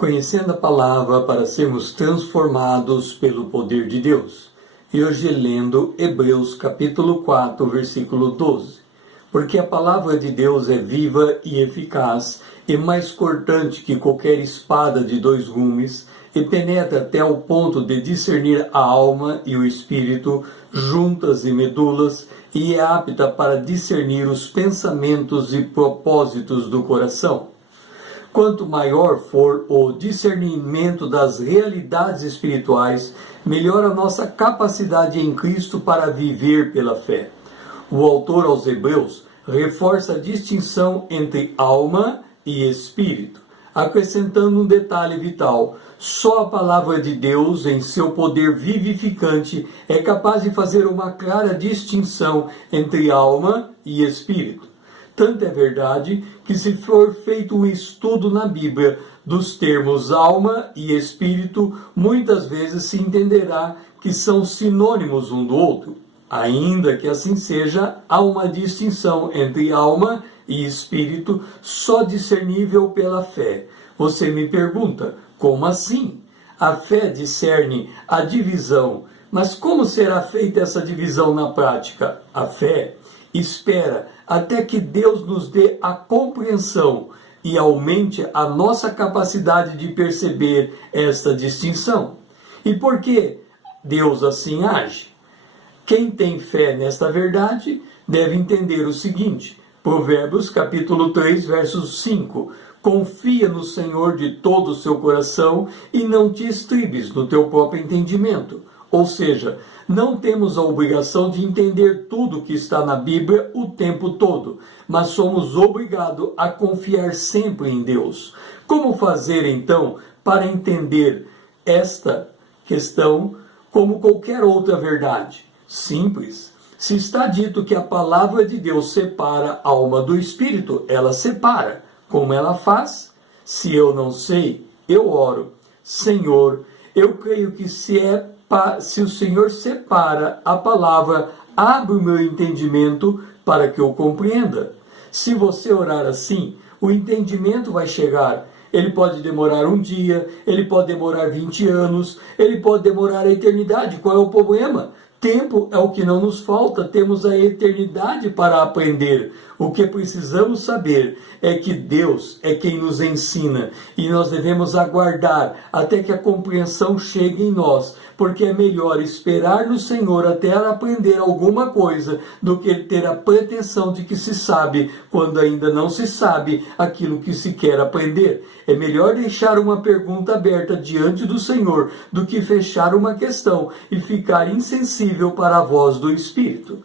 Conhecendo a palavra para sermos transformados pelo poder de Deus. E hoje lendo Hebreus capítulo 4, versículo 12. Porque a palavra de Deus é viva e eficaz, e mais cortante que qualquer espada de dois gumes, e penetra até o ponto de discernir a alma e o espírito, juntas e medulas, e é apta para discernir os pensamentos e propósitos do coração. Quanto maior for o discernimento das realidades espirituais, melhor a nossa capacidade em Cristo para viver pela fé. O autor aos Hebreus reforça a distinção entre alma e espírito, acrescentando um detalhe vital: só a palavra de Deus, em seu poder vivificante, é capaz de fazer uma clara distinção entre alma e espírito. Tanto é verdade que, se for feito um estudo na Bíblia dos termos alma e espírito, muitas vezes se entenderá que são sinônimos um do outro. Ainda que assim seja, há uma distinção entre alma e espírito só discernível pela fé. Você me pergunta, como assim? A fé discerne a divisão, mas como será feita essa divisão na prática? A fé espera até que Deus nos dê a compreensão e aumente a nossa capacidade de perceber esta distinção. E por que Deus assim age? Quem tem fé nesta verdade deve entender o seguinte: Provérbios capítulo 3, versos 5. Confia no Senhor de todo o seu coração e não te estribes no teu próprio entendimento. Ou seja, não temos a obrigação de entender tudo que está na Bíblia o tempo todo, mas somos obrigados a confiar sempre em Deus. Como fazer, então, para entender esta questão como qualquer outra verdade? Simples. Se está dito que a palavra de Deus separa a alma do espírito, ela separa. Como ela faz? Se eu não sei, eu oro: Senhor, eu creio que se o Senhor separa a palavra, abre o meu entendimento para que eu compreenda. Se você orar assim, o entendimento vai chegar. Ele pode demorar um dia, ele pode demorar 20 anos, ele pode demorar a eternidade. Qual é o problema? Tempo é o que não nos falta, temos a eternidade para aprender. O que precisamos saber é que Deus é quem nos ensina e nós devemos aguardar até que a compreensão chegue em nós, porque é melhor esperar no Senhor até aprender alguma coisa do que ter a pretensão de que se sabe quando ainda não se sabe aquilo que se quer aprender. É melhor deixar uma pergunta aberta diante do Senhor do que fechar uma questão e ficar insensível para a voz do Espírito.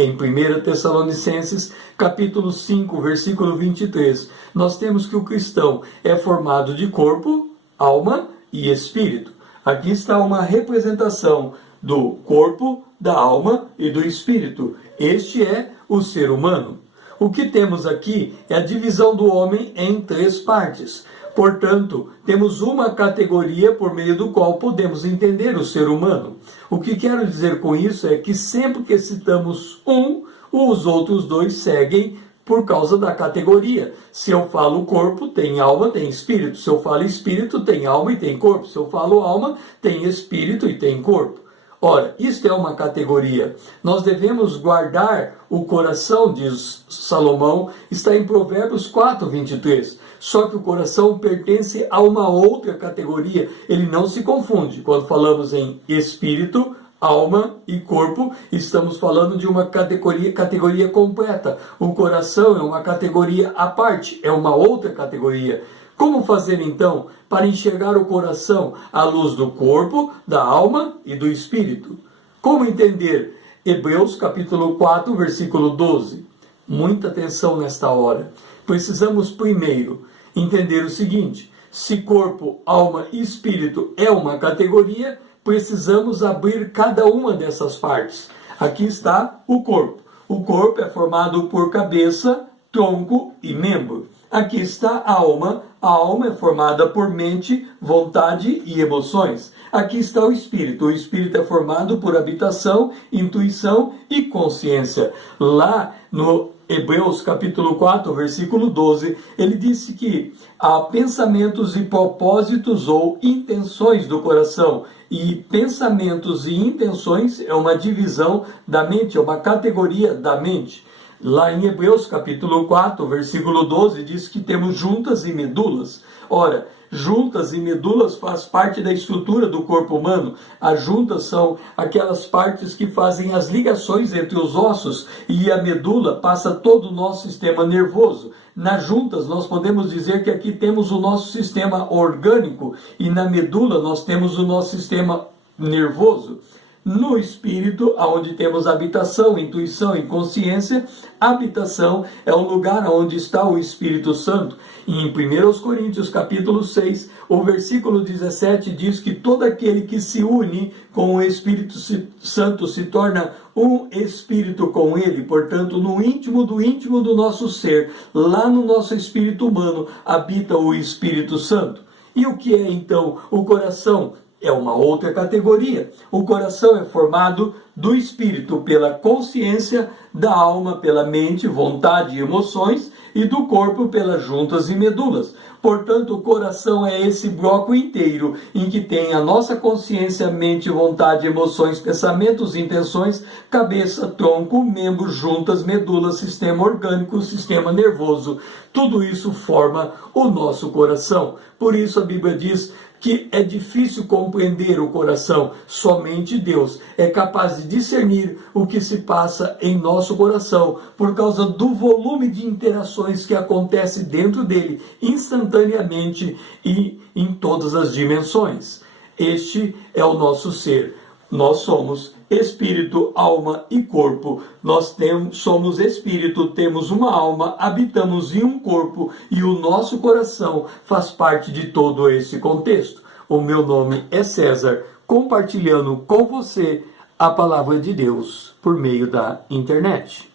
Em 1 Tessalonicenses, capítulo 5, versículo 23, nós temos que o cristão é formado de corpo, alma e espírito. Aqui está uma representação do corpo, da alma e do espírito. Este é o ser humano. O que temos aqui é a divisão do homem em 3 partes. Portanto, temos uma categoria por meio do qual podemos entender o ser humano. O que quero dizer com isso é que sempre que citamos um, os outros 2 seguem por causa da categoria. Se eu falo corpo, tem alma, tem espírito. Se eu falo espírito, tem alma e tem corpo. Se eu falo alma, tem espírito e tem corpo. Ora, isto é uma categoria. Nós devemos guardar o coração, diz Salomão, está em Provérbios 4, 23. Só que o coração pertence a uma outra categoria. Ele não se confunde. Quando falamos em espírito, alma e corpo, estamos falando de uma categoria completa. O coração é uma categoria à parte, é uma outra categoria. Como fazer então para enxergar o coração à luz do corpo, da alma e do espírito? Como entender Hebreus capítulo 4, versículo 12? Muita atenção nesta hora. Precisamos primeiro entender o seguinte: se corpo, alma e espírito é uma categoria, precisamos abrir cada uma dessas partes. Aqui está o corpo. O corpo é formado por cabeça, tronco e membro. Aqui está a alma. A alma é formada por mente, vontade e emoções. Aqui está o espírito. O espírito é formado por habitação, intuição e consciência. Lá no Hebreus capítulo 4, versículo 12, ele disse que há pensamentos e propósitos ou intenções do coração. E pensamentos e intenções é uma divisão da mente, é uma categoria da mente. Lá em Hebreus capítulo 4, versículo 12, diz que temos juntas e medulas. Ora, juntas e medulas faz parte da estrutura do corpo humano. As juntas são aquelas partes que fazem as ligações entre os ossos, e a medula passa todo o nosso sistema nervoso. Nas juntas nós podemos dizer que aqui temos o nosso sistema orgânico, e na medula nós temos o nosso sistema nervoso. No espírito, onde temos habitação, intuição e consciência, habitação é o lugar onde está o Espírito Santo. E em 1 Coríntios capítulo 6, o versículo 17 diz que todo aquele que se une com o Espírito Santo se torna um espírito com ele. Portanto, no íntimo do nosso ser, lá no nosso espírito humano, habita o Espírito Santo. E o que é então o coração? É uma outra categoria. O coração é formado do espírito pela consciência, da alma pela mente, vontade e emoções, e do corpo pelas juntas e medulas. Portanto, o coração é esse bloco inteiro em que tem a nossa consciência, mente, vontade, emoções, pensamentos, intenções, cabeça, tronco, membros, juntas, medulas, sistema orgânico, sistema nervoso. Tudo isso forma o nosso coração. Por isso a Bíblia diz que é difícil compreender o coração. Somente Deus é capaz de discernir o que se passa em nosso coração, por causa do volume de interações que acontece dentro dele, instantaneamente e em todas as dimensões. Este é o nosso ser. Nós somos espírito, alma e corpo. Nós somos espírito, temos uma alma, habitamos em um corpo, e o nosso coração faz parte de todo esse contexto. O meu nome é César, compartilhando com você a palavra de Deus por meio da internet.